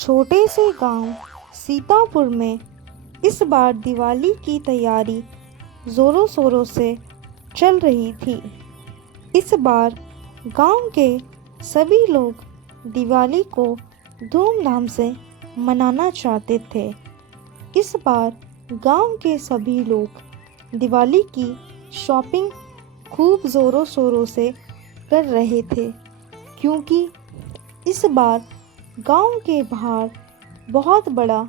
छोटे से गांव सीतापुर में इस बार दिवाली की तैयारी ज़ोरों शोरों से चल रही थी। इस बार गांव के सभी लोग दिवाली को धूमधाम से मनाना चाहते थे। इस बार गांव के सभी लोग दिवाली की शॉपिंग खूब ज़ोरों शोरों से कर रहे थे, क्योंकि इस बार गांव के बाहर बहुत बड़ा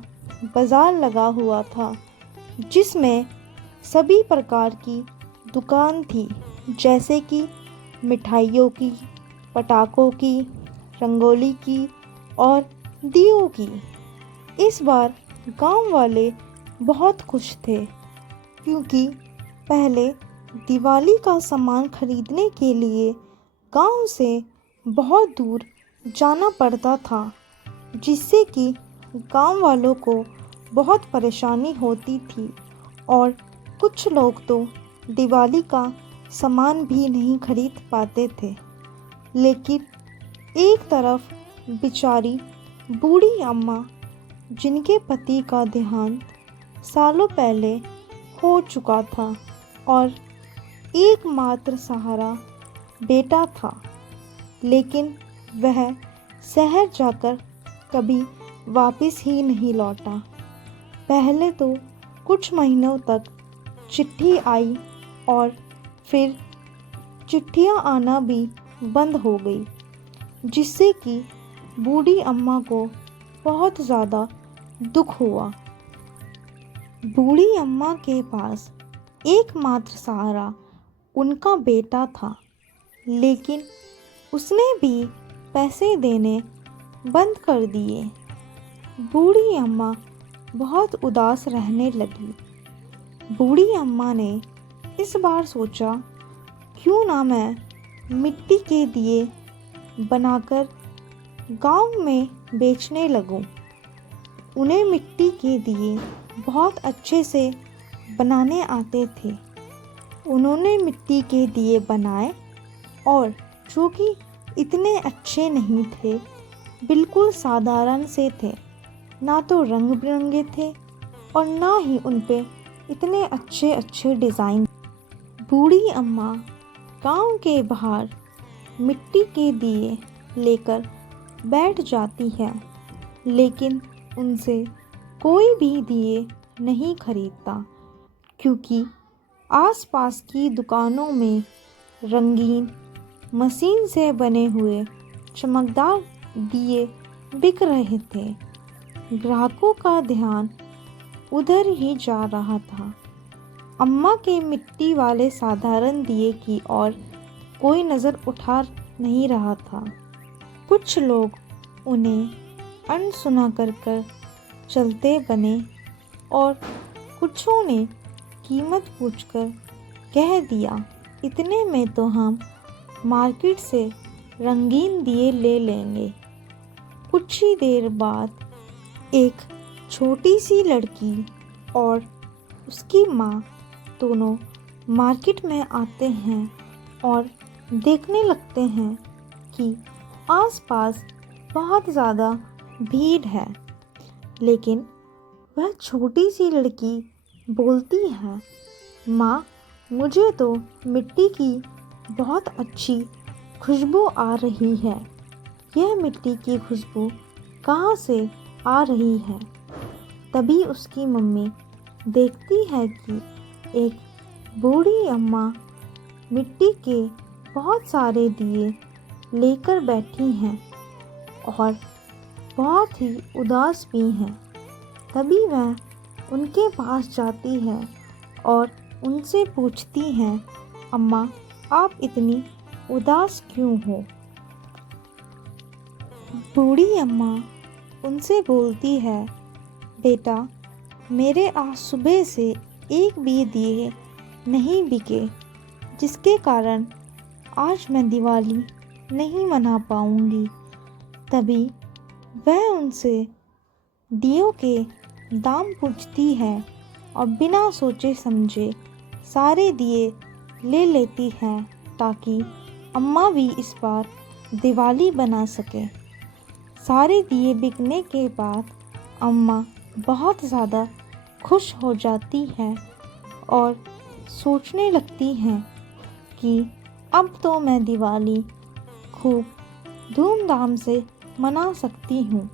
बाज़ार लगा हुआ था, जिसमें सभी प्रकार की दुकान थी, जैसे कि मिठाइयों की, पटाखों की, रंगोली की और दियों की। इस बार गांव वाले बहुत खुश थे, क्योंकि पहले दिवाली का सामान खरीदने के लिए गांव से बहुत दूर जाना पड़ता था, जिससे कि गांव वालों को बहुत परेशानी होती थी और कुछ लोग तो दिवाली का सामान भी नहीं खरीद पाते थे। लेकिन एक तरफ बेचारी बूढ़ी अम्मा, जिनके पति का देहांत सालों पहले हो चुका था और एकमात्र सहारा बेटा था, लेकिन वह शहर जाकर कभी वापस ही नहीं लौटा। पहले तो कुछ महीनों तक चिट्ठी आई और फिर चिट्ठियाँ आना भी बंद हो गई, जिससे कि बूढ़ी अम्मा को बहुत ज़्यादा दुख हुआ। बूढ़ी अम्मा के पास एकमात्र सहारा उनका बेटा था, लेकिन उसने भी पैसे देने बंद कर दिए। बूढ़ी अम्मा बहुत उदास रहने लगी। बूढ़ी अम्मा ने इस बार सोचा, क्यों ना मैं मिट्टी के दिए बनाकर गांव में बेचने लगूं। उन्हें मिट्टी के दिए बहुत अच्छे से बनाने आते थे। उन्होंने मिट्टी के दिए बनाए, और जो कि इतने अच्छे नहीं थे, बिल्कुल साधारण से थे। ना तो रंग बिरंगे थे और ना ही उन पे इतने अच्छे अच्छे डिज़ाइन। बूढ़ी अम्मा गांव के बाहर मिट्टी के दिए लेकर बैठ जाती है, लेकिन उनसे कोई भी दिए नहीं खरीदता, क्योंकि आसपास की दुकानों में रंगीन मशीन से बने हुए चमकदार दिए बिक रहे थे। ग्राहकों का ध्यान उधर ही जा रहा था। अम्मा के मिट्टी वाले साधारण दिए की ओर कोई नज़र उठा नहीं रहा था। कुछ लोग उन्हें अनसुना कर चलते बने और कुछों ने कीमत पूछकर कह दिया, इतने में तो हम मार्केट से रंगीन दिए ले लेंगे। कुछ ही देर बाद एक छोटी सी लड़की और उसकी माँ दोनों मार्केट में आते हैं और देखने लगते हैं कि आसपास बहुत ज़्यादा भीड़ है। लेकिन वह छोटी सी लड़की बोलती है, माँ, मुझे तो मिट्टी की बहुत अच्छी खुशबू आ रही है। यह मिट्टी की खुशबू कहाँ से आ रही है? तभी उसकी मम्मी देखती है कि एक बूढ़ी अम्मा मिट्टी के बहुत सारे दिए लेकर बैठी हैं और बहुत ही उदास भी हैं। तभी वह उनके पास जाती है और उनसे पूछती है, अम्मा, आप इतनी उदास क्यों हो? बूढ़ी अम्मा उनसे बोलती है, बेटा, मेरे आज सुबह से एक भी दिए नहीं बिके, जिसके कारण आज मैं दिवाली नहीं मना पाऊंगी। तभी वह उनसे दियों के दाम पूछती है और बिना सोचे समझे सारे दिए ले लेती है, ताकि अम्मा भी इस बार दिवाली बना सके। सारे दिए बिकने के बाद अम्मा बहुत ज़्यादा खुश हो जाती है और सोचने लगती हैं कि अब तो मैं दिवाली खूब धूमधाम से मना सकती हूँ।